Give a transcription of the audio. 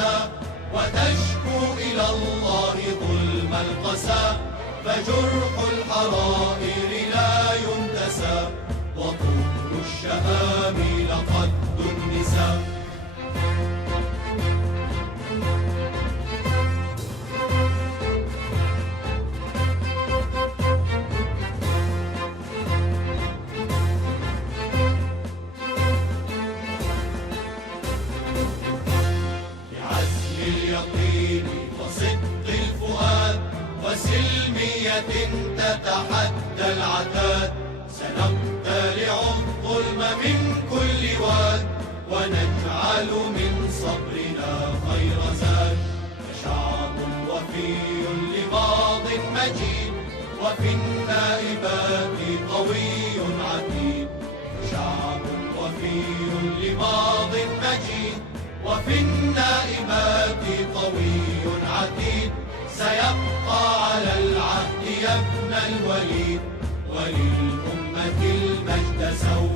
الأسى، وتشكو إلى الله ظلم القسى، فجرح الحرائر لا ينتسى، وطهر الشهامي لقد دنسا. اليقين وصدق الفؤاد وسلمية تتحدى العتاد، سنقتلع الظلم من كل واد، ونجعل من صبرنا خير زاد. فشعب وفي لماض مجيد، وفي النائبات قوي عتيد. شعب وفي لماض مجيد، وفي النائبات قوي عتيد. سيبقى على العهد يا ابن الوليد، وللأمة المجد سوف